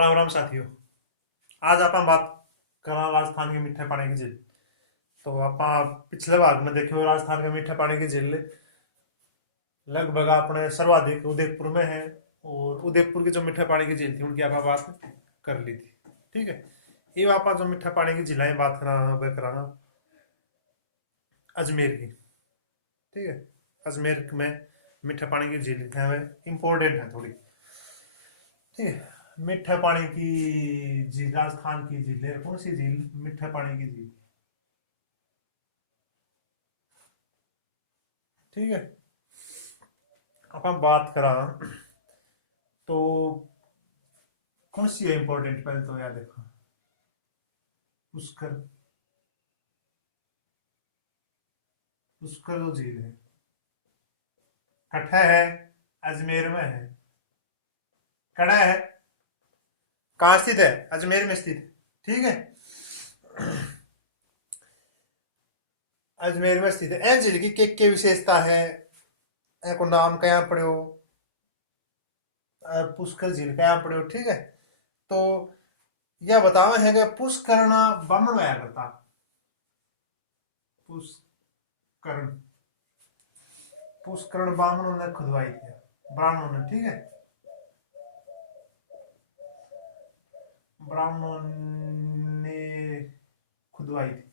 राम राम साथियों। आज आप बात करा राजस्थान के मीठे पानी की झील। तो आप पिछले भाग में देखे हो राजस्थान के मीठे पानी की झील लगभग अपने सर्वाधिक उदयपुर में है। और उदयपुर की जो मीठे पानी की झील थी उनकी आप बात कर ली थी। ठीक है, ये आप जो मीठे पानी की झीलें बात करा अजमेर की। ठीक है, अजमेर में मीठे पानी की झील इम्पोर्टेंट है थोड़ी। ठीक है, मीठे पानी की झील राजस्थान की झील है। कौन सी झील? मीठे पानी की झील। ठीक है, अब हम बात करा तो कौन सी है इंपॉर्टेंट, पहले तो याद देखो। पुष्कर, पुष्कर जो झील है कठा है, अजमेर में है। कड़ा है, कहाँ स्थित है? अजमेर में स्थित है। ठीक है, अजमेर में स्थित है। ए झील की के विशेषता है, ए को नाम क्या पड़ो, पुष्कर झील क्या पड़ो। ठीक है, तो यह बताओ है कि पुष्करण बामण आया करता। पुष्करण, पुष्करण ब्राह्मणों ने खुदवाई थी, ब्राह्मणों ने। ठीक है, ब्राह्मणों ने खुदवाई थी।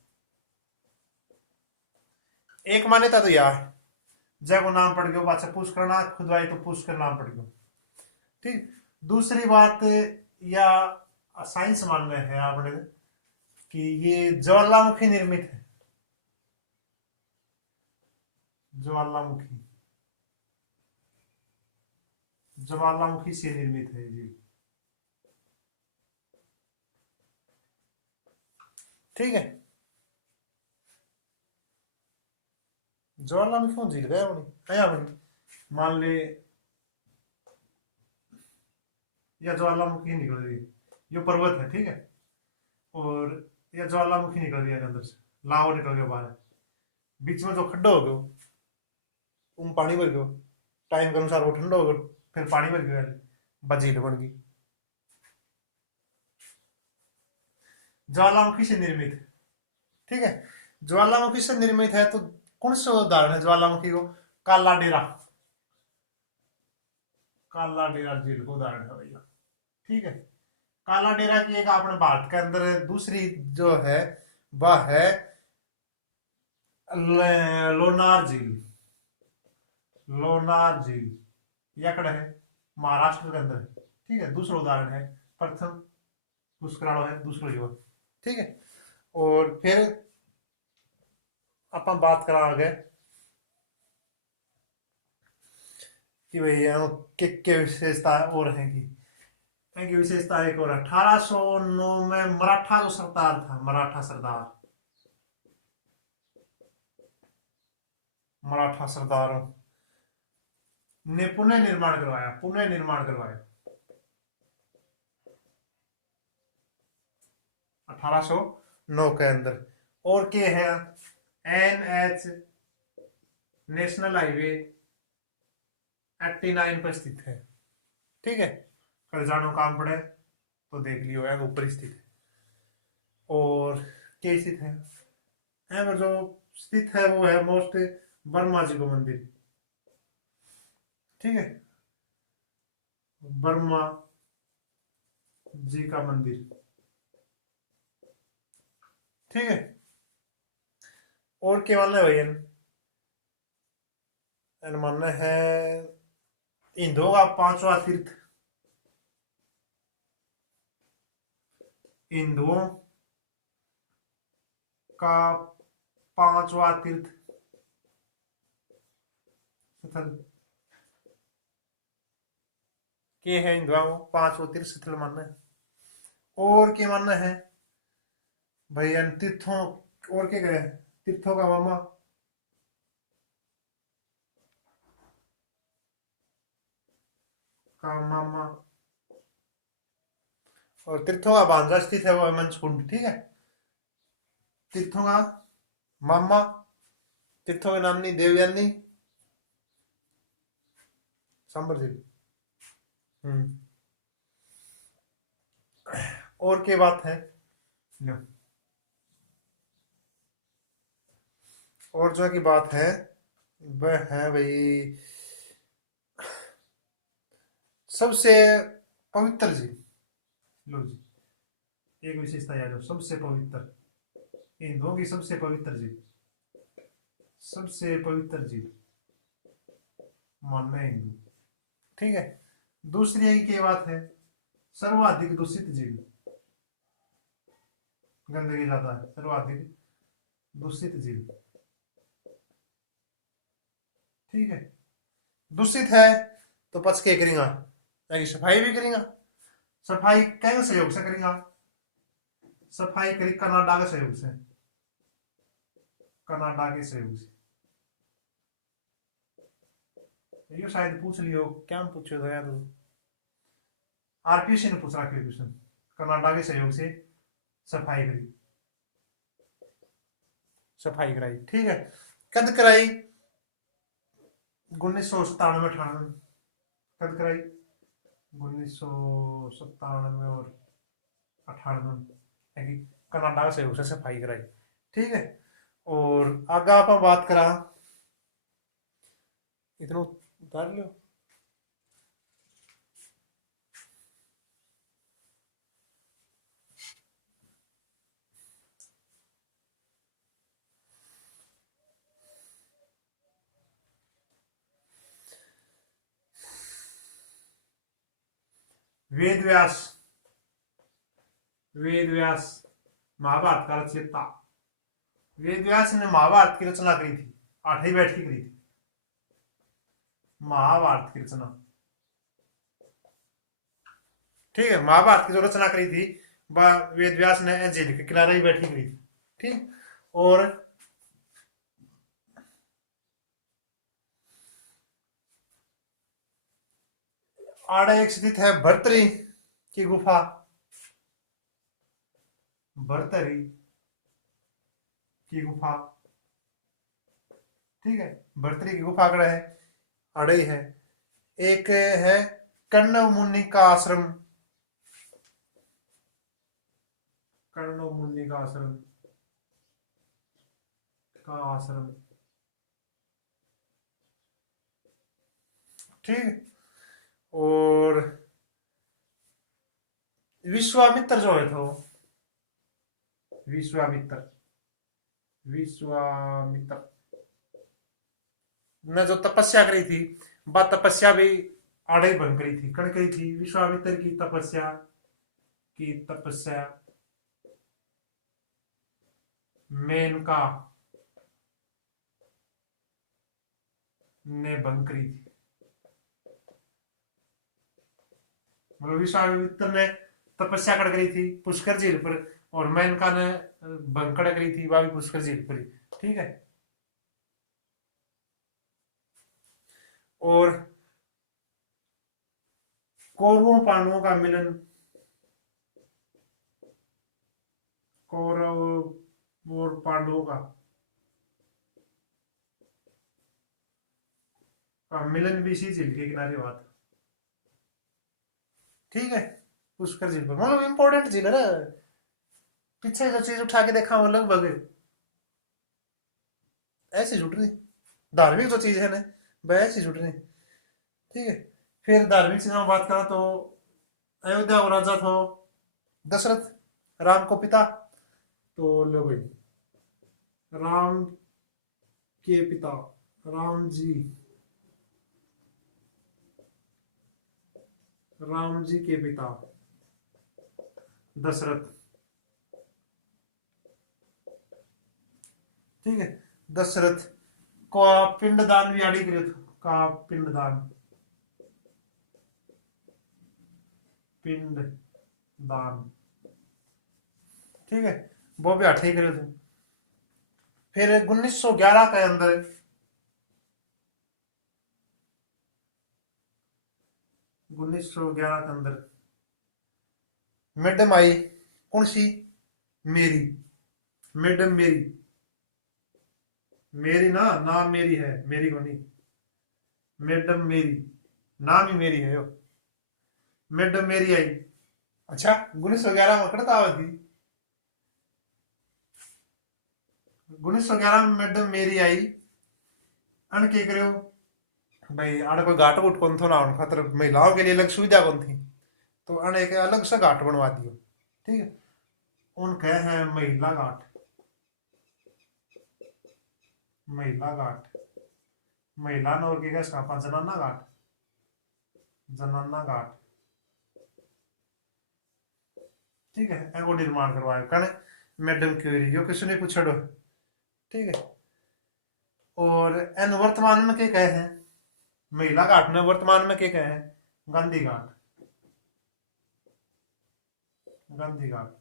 एक मान्यता तो यह है, जय को नाम पड़ गया बादशाह पुष्करणा खुदवाई तो पुष्कर नाम पड़ गया। ठीक, दूसरी बात या साइंस मान में है आपने कि ये ज्वालामुखी निर्मित है। ज्वालामुखी, ज्वालामुखी से निर्मित है जी। ठीक है, ज्वालामुखी कौन झील गया बनी आया बनी, मान ले यह ज्वालामुखी निकल रही है, ये पर्वत है। ठीक है, और यह ज्वालामुखी निकल रही है अंदर से, लावा निकल गया बाहर। बीच में जो खड्डा हो गया उन पानी भर गयो, टाइम के अनुसार वो ठंडा हो गया, फिर पानी भर गया, बझील बन गई। ज्वालामुखी से निर्मित है। ठीक है, ज्वालामुखी से निर्मित है तो कौन सा उदाहरण है ज्वालामुखी को? काला डेरा, काला डेरा झील को उदाहरण है भैया। ठीक है, काला डेरा की एक अपने भारत के अंदर दूसरी जो है वह है लोनार झील। लोनार झील यकड़ है, महाराष्ट्र के अंदर है। ठीक है, दूसरा उदाहरण है। प्रथम पुष्करालो है, दूसरा युवक। ठीक है, और फिर अपन बात करा आगे कि भाई के विशेषता और है कि इनकी विशेषता एक और 1809 में मराठा जो सरदार था, मराठा सरदार, मराठा सरदारों ने पुनः निर्माण करवाया, पुनः निर्माण करवाया 1809 के अंदर। और के है NH नेशनल हाईवे 89 पर स्थित है। ठीक है, कल जानो काम पड़े तो देख लियो, है ऊपर स्थित है। और के स्थित है जो स्थित है वो है मोस्ट वर्मा जी को मंदिर। ठीक है, वर्मा जी का मंदिर। ठीक है, और क्या मानना है भैया? मानना है हिंदुओं का पांचवा तीर्थ, हिंदुओं का पांचवा तीर्थ स्थल के है, हिंदुओं को पांचवा तीर्थ स्थल मानना है। और क्या मानना है भैया तीर्थों? और क्या करें? तीर्थों का मामा, का मामा, और तीर्थों का भांजा स्थित है वो है मंचकुंड। ठीक है, तीर्थों का मामा, तीर्थों के नाम नहीं देवयानी सांबर जी। हम्म, और क्या बात है? लो, और जो की बात है वह है भाई सबसे पवित्र जी। लो जी, एक विशेषता याद हो, सबसे पवित्र, हिंदुओं की सबसे पवित्र जी, सबसे पवित्र जी मानना है हिंदू। ठीक है। दूसरी एक ये बात है, सर्वाधिक दूषित जीव, गंदगी ज्यादा है, सर्वाधिक दूषित जीव। ठीक है। दूषित है तो पच के करेगा, ताकि सफाई भी करेगा। सफाई कैसे सहयोग से करेगा? सफाई करी कनाडा के सहयोग से, कनाडा के सहयोग से। ये शायद पूछ लियो, क्या पूछो था यार? आरपीएससी ने पूछ रखा क्वेश्चन, कनाडा के सहयोग से सफाई करी, सफाई कराई। ठीक है। कद कराई? 1997 98, कद कराई? 1997 और 98 है कि कनाडा से उसे सफाई कराई। ठीक है। और आगे आप बात करा, इतना उतार लो। वेद व्यास, वेद व्यास महाभारत का रचयिता। वेद व्यास ने महाभारत की रचना करी थी, 8वीं बैठ की करी थी महाभारत की रचना। ठीक है। महाभारत की जो रचना करी थी वह वेद व्यास ने झील के किनारे ही बैठी करी थी। ठीक। और आड़े एक स्थित है भर्तरी की गुफा, भर्तरी की गुफा। ठीक है। भर्तरी की गुफा कड़ा है, अड़ई है। एक है कर्ण मुनि का आश्रम, कर्ण मुनि का आश्रम, का आश्रम। ठीक। और विश्वामित्र जो है तो, विश्वामित्र, विश्वामित्र ने जो तपस्या करी थी, वह तपस्या भी आड़े बन करी थी, कण करी थी विश्वामित्र की तपस्या, की तपस्या मेनका ने भंग करी थी। मतलब विश्वामित्र ने तपस्या कर करी थी पुष्कर झील पर, और मेनका ने भंग करी थी वह भी पुष्कर झील पर। ठीक है। और कौरवों पांडवों का मिलन, कौरव और पांडवों का मिलन भी इसी झील के किनारे हुआ था। ठीक है। पुष्कर झील पर, मतलब इंपॉर्टेंट झील है ना। पीछे जो चीज उठा के देखा वो लगभग ऐसी जुट रही, धार्मिक जो चीज है ना वह ऐसी जुट रही। ठीक है। फिर धार्मिक चीजों में बात करा तो अयोध्या का राजा था दशरथ, राम को पिता। तो लो भाई, राम के पिता, राम जी, राम जी के पिता दशरथ। ठीक है। दशरथ का पिंडदान भी आड़ी करे का, पिंडदान, पिंड दान। ठीक है। वो भी आठे करे थे। फिर 1911 के अंदर, 1911 के अंदर मैडम आई, कौन सी? मेरी, मैडम मेरी, मेरी ना, नाम मेरी है, मेरी को नहीं, मैडम मेरी, नाम ही मेरी है यो। मैडम मेरी आई, अच्छा 1911 में करता हुआ थी। 1911 में मैडम मेरी आई। अन के करो भाई, आने कोई घाट घुट कौन थो ना उन खातर महिलाओं के लिए अलग सुविधा कौन थी। तो अने एक अलग सा घाट बनवा दियो। ठीक है। उनके हैं महिला घाट। महिला घाट। महिला ने और क्या स्थापना जनाना घाट। जनाना घाट। ठीक है, एगो निर्माण करवाए कने मैडम क्यूरी यो किसी ने पूछड़ो। ठीक है। और एन वर्तमान में क्या कहे हैं। महिला घाट में वर्तमान में क्या कहे हैं। गांधी घाट। गांधी घाट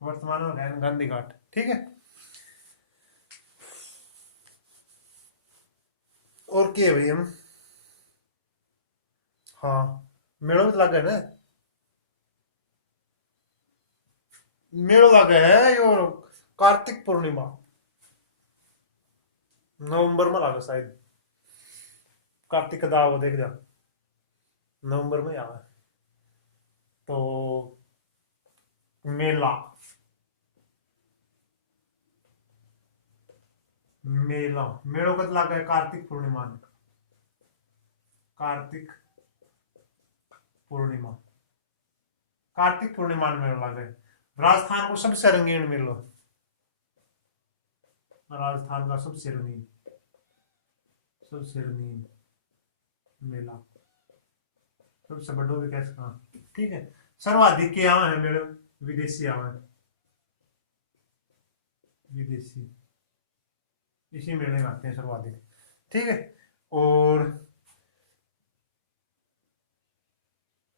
वर्तमान में है गांधी घाट। ठीक है। और क्या है भाई हम। हाँ, मेड़ो तो लगे ना। मेड़ो लगे है यो कार्तिक पूर्णिमा नवंबर में लगे शायद। कार्तिक का दाव देख जा, नवंबर में आवे। तो मेला। मेला मेड़ो कद लगे कार्तिक पूर्णिमा में। कार्तिक पूर्णिमा। कार्तिक पूर्णिमा में मेला लगे। राजस्थान को सबसे रंगीन मेलो। राजस्थान का सबसे रंगीन। सबसे रंगीन मेला। सबसे बड़ो विकास कहाँ। ठीक है। सर्वाधिक के यहाँ है मेरे। विदेशी यहाँ है। विदेशी इसी मेले में आते हैं सर्वाधिक। ठीक है। और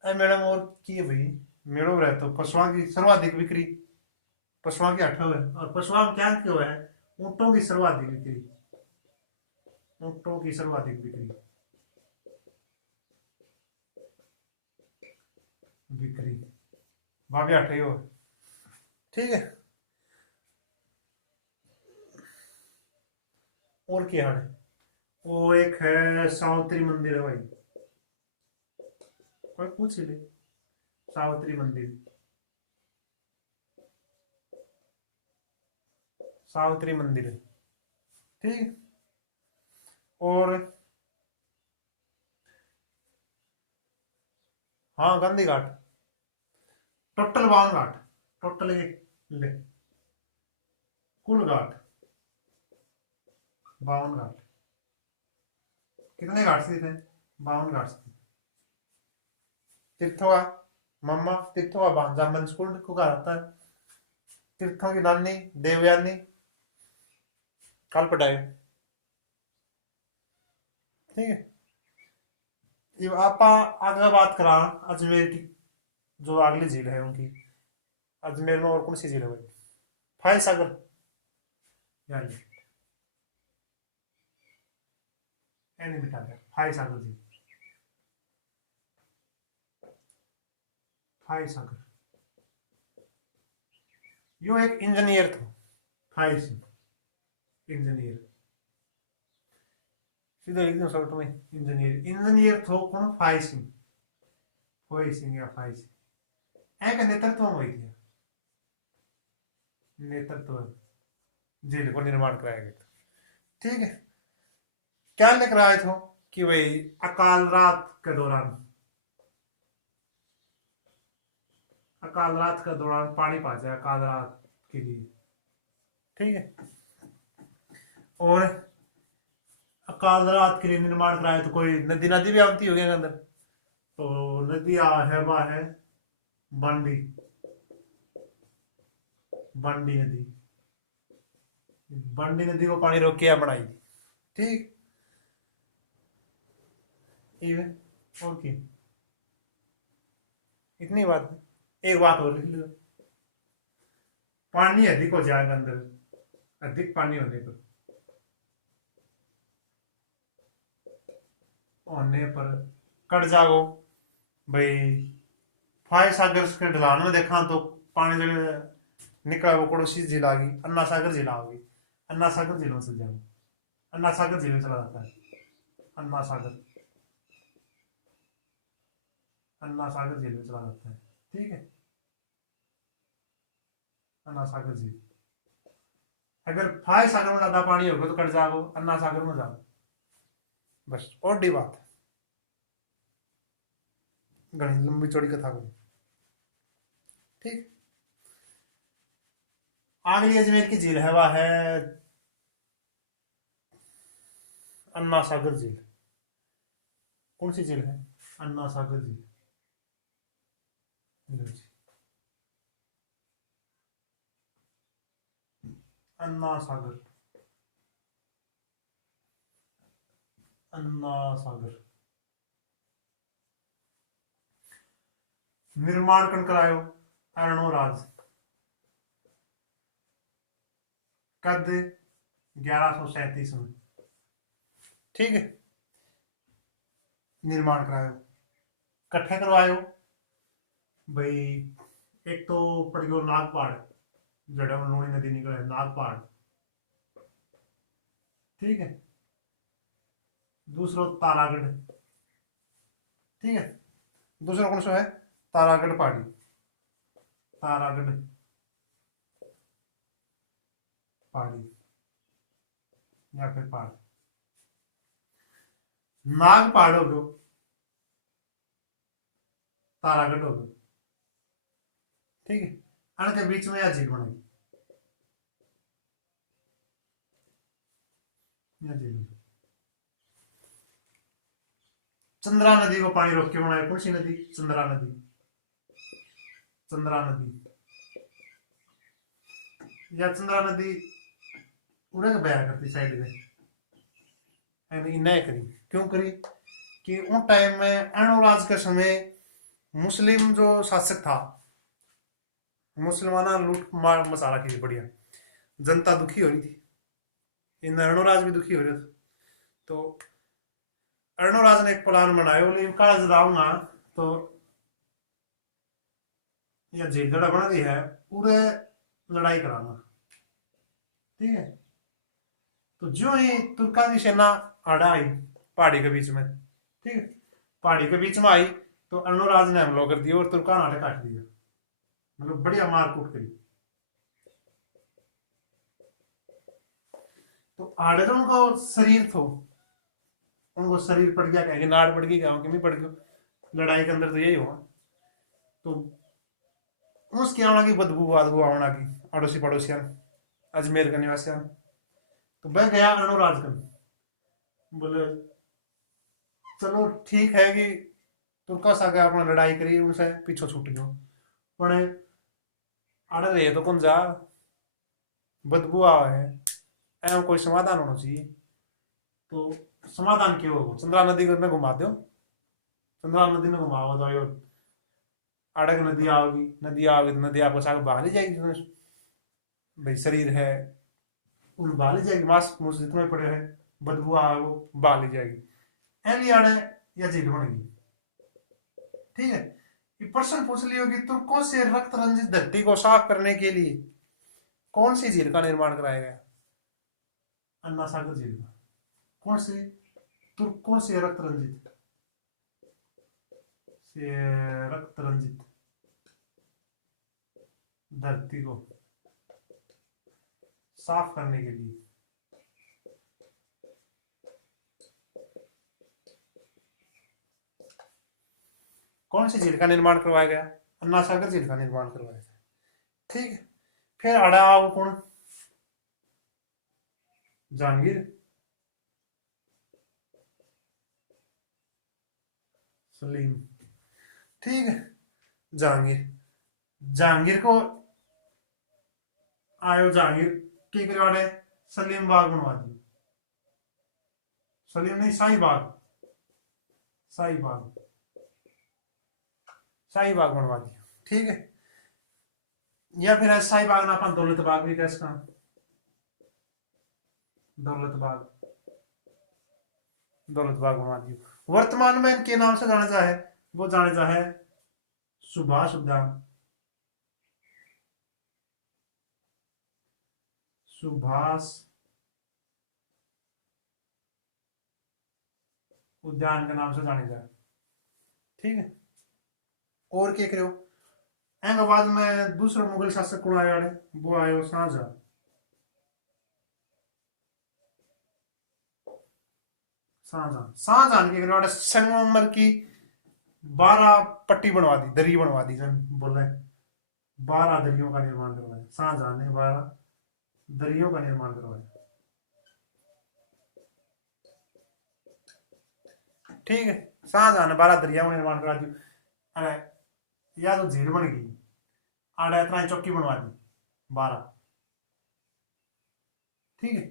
मैडम और की है भाई। मेड़ो रहे तो पशुओं की सर्वाधिक बिक्री। पशुओं की अठव है और पशुओं में क्या क्यों है। ऊंटों की सर्वाधिक बिक्री। ऊंटों की सर्वाधिक बिक्री। बिक्री भाभी अठे हो। ठीक है। और क्या है। वो एक है सावित्री मंदिर है भाई। कोई पूछ ले। सावित्री मंदिर। सावित्री मंदिर है। ठीक है। और हाँ गांधी घाट। टोटल 52 घाट। टोटल एक ले। कुल घाट 52 घाट। कितने घाट स्थित है। 52 घाट स्थित। तीर्थों का मम्मा तीर्थों का भांजा मंचकुंड को कहा जाता है। तीर्थों की नानी देवयानी काल पटाए। ठीक है। ये आप आगे बात करा अजमेर की। जो अगली झील है उनकी। अजमेर में और कौन सी झील है भाई। फाय सागर। यानी एनी मिटा दिया फाय सागर झील। फाय सागर यो एक इंजीनियर था। फाय इंजीनियर सीधे एकदम शॉर्ट में इंजीनियर इंजीनियर थो कौन फाय सिंह। फाय सिंह या फाय सिंह एक नेतृत्व में हुई थी। नेतृत्व झील को निर्माण कराया गया था। ठीक है। क्या लिख रहा है तो कि भाई अकाल रात के दौरान। अकाल रात के दौरान पानी पा जाए अकाल रात के लिए। ठीक है। और अकाल रात के लिए निर्माण कराया तो कोई नदी नदी भी आती होगी अंदर। तो नदी है वह है बंडी। बंडी नदी। बंडी नदी को पानी रोक के बनाई। ठीक। ठीक है। और की इतनी बात है। एक बात और लिख लो। पानी अधिक हो जाएगा अंदर। अधिक पानी होने पर कट जाओ भाई। फाय सागर के ढलान में देखा तो पानी जब निकला वो पड़ोसी जिला की अन्ना सागर जिला होगी। अन्ना सागर जिले में चल जाओ। अन्ना सागर जिले में चला जाता है। अन्ना सागर। अन्ना सागर झील में चला जाता है। ठीक है, अन्ना सागर झील। अगर फाय सागर में ज्यादा पानी होगा तो कट जाओ, अन्ना सागर में जाओ, बस और डी बात है। घनी लंबी चौड़ी कथा को। ठीक। अगली अजमेर की झील है वह है अन्ना सागर झील। कौन सी झील है? अन्ना सागर झील। लो जी, अन्ना सागर, अन्ना सागर। निर्माण कौन करायो? अर्णोराज। कद? 1137 में। ठीक है, निर्माण करायो। कट्ठे करवायो भाई। एक तो पड़ गयो नागपाड़, जड़ा में लूणी नदी निकले, नागपाड़। ठीक है, दूसरो तारागढ़। ठीक है, दूसरा कौन सा है? तारागढ़ पहाड़ी, तारागढ़ पहाड़ी या फिर पहाड़। नाग पहाड़ हो गयो, तारागढ़ हो गयो। ठीक है, अन के बीच में या झील बनेगी, या झील। चंद्रा नदी को पानी रोक के बनाया, कौन सी नदी? चंद्रा नदी, चंद्रा नदी। या चंद्रा नदी उड़े बया करती साइड में, इन्हें करी। क्यों करी? कि उन टाइम में अणुराज के समय मुस्लिम जो शासक था, मुसलमाना लूट मार मसाला की बढ़िया, जनता दुखी हो रही थी, इन अणुराज भी दुखी हो रहे थे। तो अरुणराज ने एक प्लान बनाया, बोले काल जलाऊंगा तो यह झील जड़ा बन रही है पूरे लड़ाई कराना। ठीक है, तो जो ही तुर्का की सेना आड़ा आई पहाड़ी के बीच में। ठीक है, पहाड़ी के बीच में आई तो अरुणराज ने हमला कर दिया और तुर्का नाटे काट दिया, मतलब बढ़िया मार कूट करी। तो आड़े तो उनको शरीर थो, उनको शरीर पड़ गया, कहेंगे नाड़ पड़ गई, गाँव की नहीं पड़ गई, लड़ाई के अंदर तो यही हुआ। तो उसकी आना की बदबू बदबू आना की अड़ोसी पड़ोसिया, अजमेर का निवासिया। तो वह गया अरुणराज का, बोले चलो ठीक है कि तुर्का सा गया अपना लड़ाई करी, उनसे पीछे छूट गयो, पर अड़ रहे तो कौन जा, बदबू आवा है, एवं कोई समाधान होना चाहिए। तो समाधान क्यों हो? चंद्रा नदी को घुमा दो, चंद्रा नदी में घुमाओ तो अड़क नदी आओगी, नदी आओगी तो नदी आपको साग बहा ले जाएगी, भाई शरीर है उन बहा ले जाएगी, मांस मूस जितने पड़े हैं बदबू आ वो बहा ले जाएगी, एली आड़े या झील बनेगी। ठीक है, ये प्रश्न पूछ लियो कि तुर्कों से रक्त रंजित धरती को साफ करने के लिए कौन सी झील का निर्माण कराया गया? अन्ना सागर झील का। कौन से? तुर्कों से रक्त रंजित, से रक्त रंजित धरती को साफ करने के लिए। कौन सी झील का निर्माण करवाया गया? अन्ना सागर झील का निर्माण करवाया गया। ठीक है, फिर अड़ा आओ कौन? जहांगीर, सलीम। ठीक है, जहांगीर, जहांगीर को आयो, जहांगीर के करवाड़े सलीम बाग बनवा दी, सलीम नहीं शाही बाग, शाही बाग, शाही बाग बनवा दिया। ठीक है, या फिर शाही बाग ना अपन दौलत बाग भी कह सकते, दौलत बाग, दौलत बाग बनवा दियो। वर्तमान में इनके नाम से जाना जाए, वो जाने जा है सुभाष उद्यान, सुभाष उद्यान के नाम से जाने जाए। ठीक है, और क्या करो एंग बाद में दूसरा मुगल शासक कौन आया है? वो आयो शाहजहां। शाहजहां के करो संगमरमर की 12 पट्टी बनवा दी, दरी बनवा दी जन बोले 12 दरियों का निर्माण करवाया शाहजहां ने, 12 दरियों का निर्माण करवाया। ठीक है, शाहजहां ने 12 दरिया का निर्माण करा दी। अरे या तो झील बन गई, आड़ा इतना चौकी बनवा दी 12। ठीक है,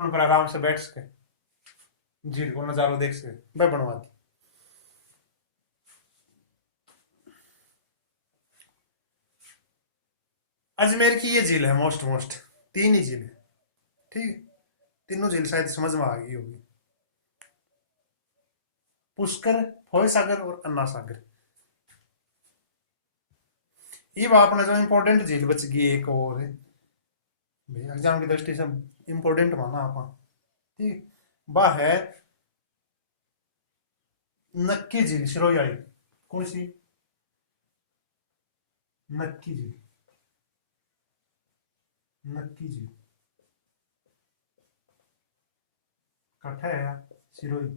उन पर आराम से बैठ सके, झील को नजारो देख सके, वह बनवा दी। अजमेर की ये झील है मोस्ट 3 ही झील है। ठीक है, तीनों झील शायद समझ में आ गई होगी, पुष्कर, फोय सागर और अन्ना सागर। ये अपना जो इम्पोर्टेंट झील बच गई एक और है, एग्जाम की दृष्टि से इम्पोर्टेंट माना आप। ठीक, वह है नक्की झील सिरोही वाली। कौन सी? नक्की झील, नक्की झील कट्ठा है सिरोही,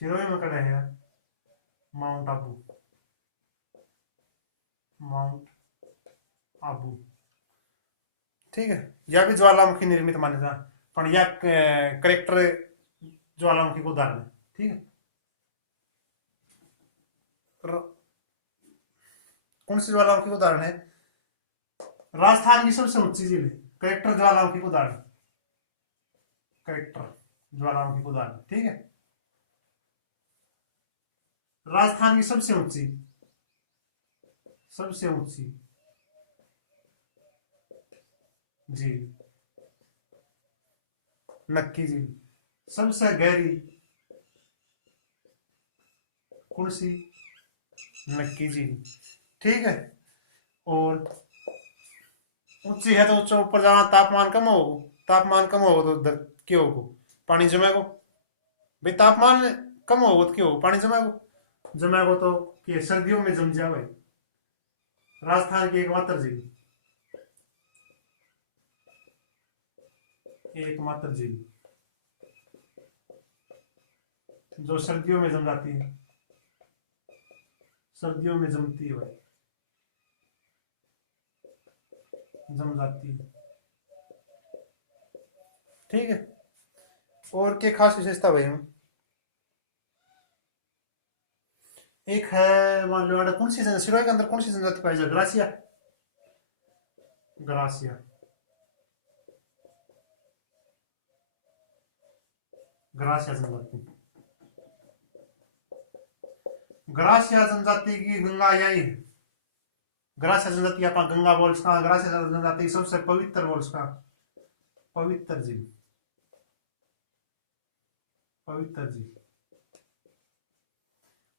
सिरोही में कड़ा है माउंट आबू, माउंट आबू। ठीक है, यह भी ज्वालामुखी निर्मित माने जा, पर यह करेक्टर ज्वालामुखी को उदाहरण है। ठीक है, कौन सी ज्वालामुखी को उदाहरण है? राजस्थान की सबसे ऊंची झील है, करेक्टर ज्वालामुखी को उदाहरण, करेक्टर ज्वालामुखी को उदाहरण। ठीक है, राजस्थान की सबसे ऊंची झील नक्की झील। सबसे गहरी कौन सी? नक्की झील। ठीक है, और ऊंची है तो ऊंचा ऊपर जाना, तापमान कम हो, तापमान कम हो तो क्यों हो पानी जमेगो भाई, तापमान कम हो तो क्यों पानी जमेगो तो कि सर्दियों में जम जाए। राजस्थान की एकमात्र झील, एकमात्र झील जो सर्दियों में जम जाती है, सर्दियों में जमती है, जम जाती है। ठीक है, और क्या खास विशेषता भाई हम? एक है मान लो कौन सी सिरोही के अंदर कौन सी जनजाति पाई जाए? ग्रासिया, ग्रासिया, ग्रासिया जनजाति, ग्रासिया जनजाति की गंगा यही है। ग्रासिया जनजाति आप गंगा बोल सका, ग्रासिया जनजाति सबसे पवित्र बोल सका, पवित्र झील, पवित्र झील।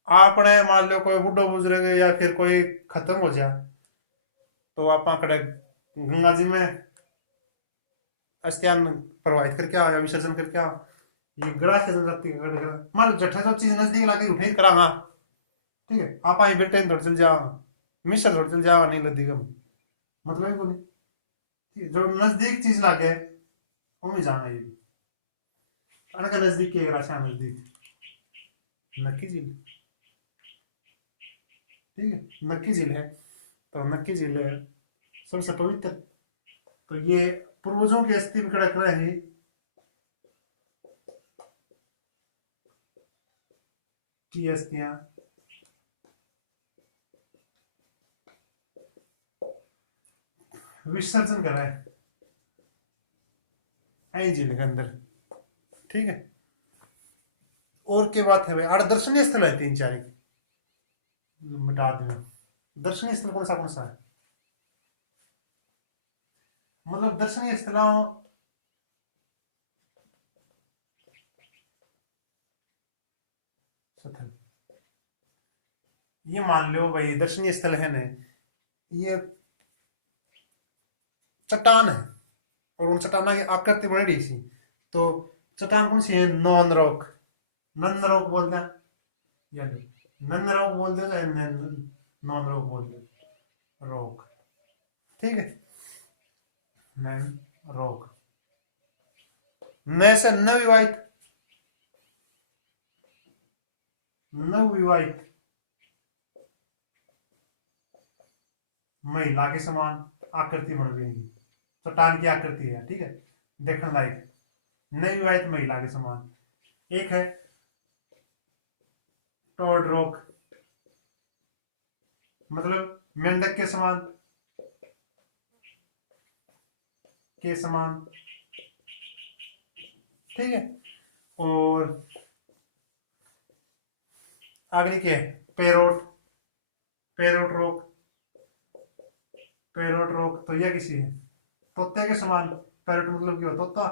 आपने मान लो कोई बुढ़ो बुजुर्ग या फिर कोई खत्म हो जाए तो आप गंगा जी में स्नान प्रवाहित करके आओ या विसर्जन करके आओ। ये ग्रासिया जनजाति मान लो जठा जो चीज नजदीक लाके उठे करा, ठीक है, आप आई बेटे थोड़ी चल जाओ, मिश्र थोड़ी चल जाओ, नहीं लदी कम मतलब ही को नहीं, जो नजदीक चीज लागे वो भी जाना। ये अनका नजदीक के ग्रासिया नजदीक नक्की झील। ठीक है, नक्की झील है तो नक्की झील है सबसे पवित्र। तो ये पूर्वजों की अस्थि भी कड़क रहे, की अस्थियां विसर्जन कर रहा है आई झील के अंदर। ठीक है, और क्या बात है भाई? आठ दर्शनीय स्थल है 3 4 मिटा देना। दर्शनीय स्थल कौन सा है? मतलब दर्शनीय स्थलों ये मान लो भाई दर्शनीय स्थल है ना, ये चट्टान है और उन चट्टाना की आकृति बड़ी सी। तो चट्टान कौन सी है? नॉन रॉक, नंद रोक बोलते हैं, या नंद रोक बोलते हो, नॉन रोक बोलते हो, रोक। ठीक है, नैन रोक। न से नविवाहित, नवविवाहित महिला के समान आकृति बन गई, चट्टान की आकृति है, ठीक है, देखने लायक। नवविवाहित महिला के समान। एक है टॉड रॉक, मतलब मेंढक के समान, के समान, ठीक है। और अगली क्या है, Perot, Perot rock, Perot rock तो यह किसी है तोते के समान। पैरोट मतलब क्या, तोता,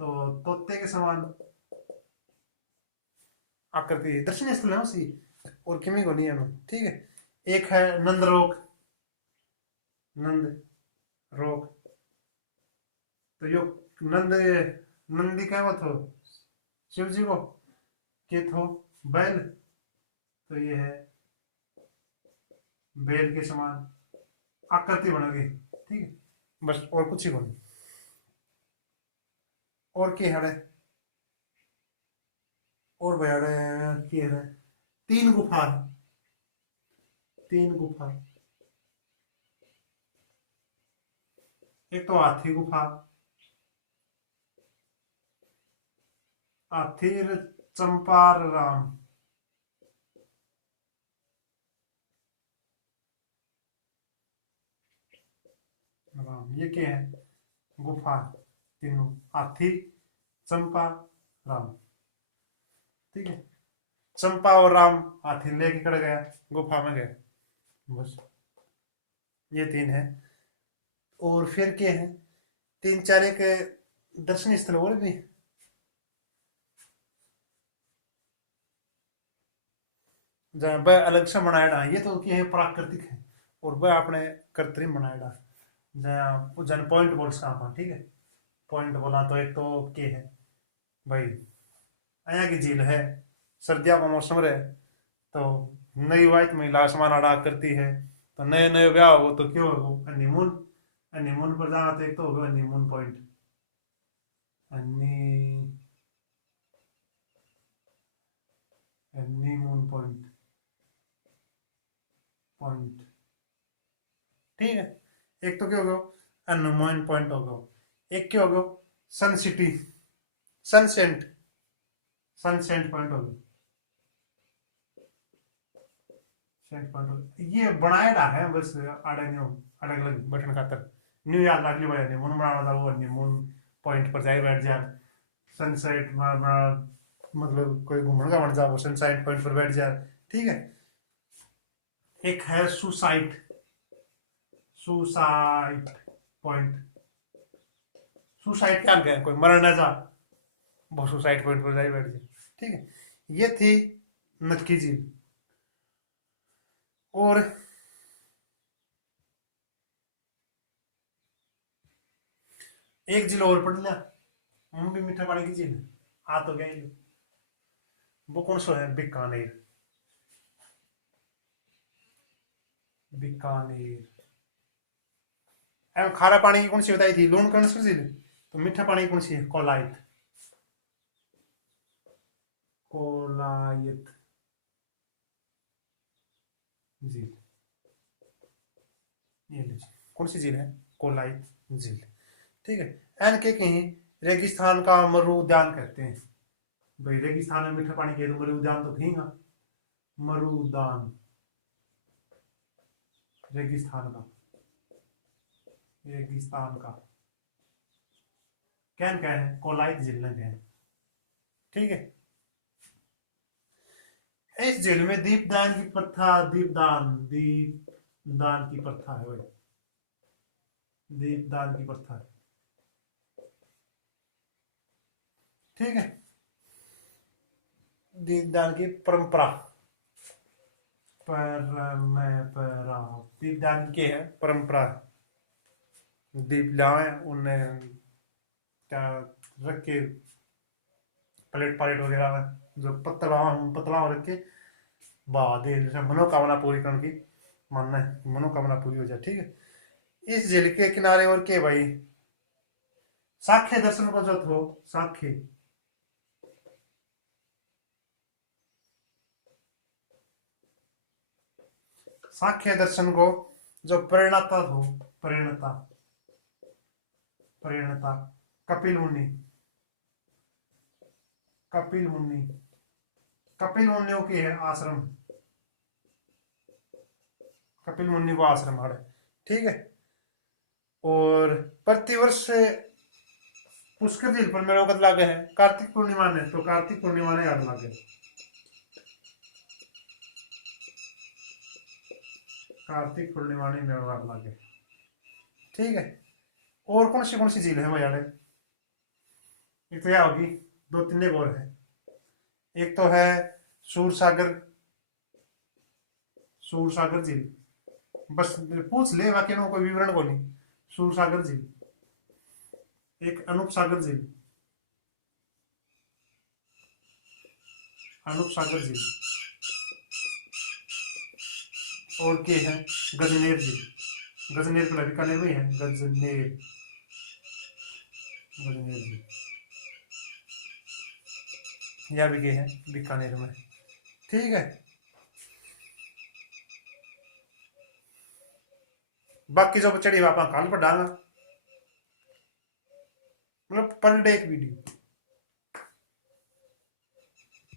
तो तोते के समान आकृति, दर्शनीय स्थल है उसी, और किमी को नहीं है, ठीक है। एक है नंद रोक, नंद रोक, तो यो नंद, नंदी क्या वो थो, शिव जी को के थो बैल, तो ये है बैल के समान आकृति बन गई, ठीक है, बस और कुछ ही को नहीं। और क्या है, और बयाड़े क्या है, तीन गुफा, तीन गुफा, एक तो हाथी गुफा, हाथीर चंपार राम, राम ये क्या है, गुफा, तीनों हाथी, चंपा, राम, ठीक है। चंपा और राम हाथी लेके कड़ गया, गुफा में गए, बस ये तीन है। और फिर क्या है, तीन चार एक दर्शनीय स्थल और भी, जहाँ वह अलग से बनाया है, ये तो क्या है प्राकृतिक है, और वह अपने कृत्रिम बनाया, जहाँ जन पॉइंट बोल सका, ठीक है। पॉइंट बोला तो एक तो क्या है भाई, अया की झील है, सर्दियों का मौसम रहे, तो नई वाइट महिला आसमान अड़ा करती है, तो नए नए ब्याह हो तो क्यों हो, हनीमून, हनीमून पर जाना, तो एक तो होगा honeymoon point, Honey, honeymoon point, point, ठीक है। एक तो क्या होगा, हनुमान पॉइंट होगा, एक क्या होगा, सन सिटी, सनसेंट, सनसेंट पॉइंट होगा, सेंट पॉइंट होगा, ये बनाया है बस आड़े न्यू, अलग अलग बटन खातर, न्यू याद लागली बड़े नहीं मुन बनाना था, वो नहीं मुन पॉइंट पर जाए बैठ जा, सनसेट मतलब कोई घूमने का बन जा, वो सनसाइड पॉइंट पर बैठ जा, ठीक है। एक है सुसाइड, सुसाइड पॉइंट, सुसाइड क्या गया, कोई मर ना जा, वो सुसाइड पॉइंट पर जाए बैठ जाए, ठीक है। ये थी नक्की झील। और एक झील और पढ़ लिया, हम भी मीठा पानी की झील, आ तो गया ये, वो कौन सा है, बीकानेर, बीकानेर। एम खारा पानी की कौन सी बताई थी, लूण कौन सी झील, तो मीठा पानी की कौन सी है, कोलायत, कोलायत झील, ये लीजिए कौन सी झील है, कोलायत झील, ठीक है। एन के कहीं रेगिस्तान का मरु उद्यान कहते हैं, भाई रेगिस्तान में मीठा पानी के तो मरु उद्यान तो थीगा, मरु उद्यान रेगिस्तान का, रेगिस्तान का कैन क्या है, कोलायत झील ने है, ठीक है। इस झील में दीपदान की प्रथा, दीपदान, दीपदान की प्रथा है भाई, दीपदान की प्रथा है, ठीक है। दीपदान की परंपरा, परंपरा, दीपदान की है परंपरा, दीप लाए उन्हें क्या रख के प्लेट पालेट वगैरह में जो पतला हो रखे वाह दे जैसे मनोकामना पूरी करने की मानना है कि मनोकामना पूरी हो जाए। ठीक है, इस झील के किनारे और के भाई साखे दर्शन को जो थो साखे साखे दर्शन को जो प्रेरणता हो प्रेरणता प्रेरणता कपिल मुनि कपिल मुनि कपिल मुनियों की है आश्रम कपिल मुनि को आश्रम है। ठीक है, और प्रतिवर्ष से पुष्कर झील पर मेरा वक्त लागे है कार्तिक पूर्णिमा ने तो कार्तिक पूर्णिमा ने याद लागे कार्तिक पूर्णिमा ने मेरा याद लागे। ठीक है, और कौन सी झील है वो याद है? एक तो यह होगी, दो तीन और है। एक तो है सूर सागर सूर सागर झील, बस पूछ ले बाकी ना कोई विवरण को नहीं। सूर सागर झील, एक अनूप सागर झील अनूप सागर झील और के है गजनेर झील गजनेर का बीकानेर में है गजनेर गजनेर झील यह भी के है बीकानेर में। ठीक है, बाकी जो चढ़ी आप कल पर डालना मतलब पर डे एक वीडियो।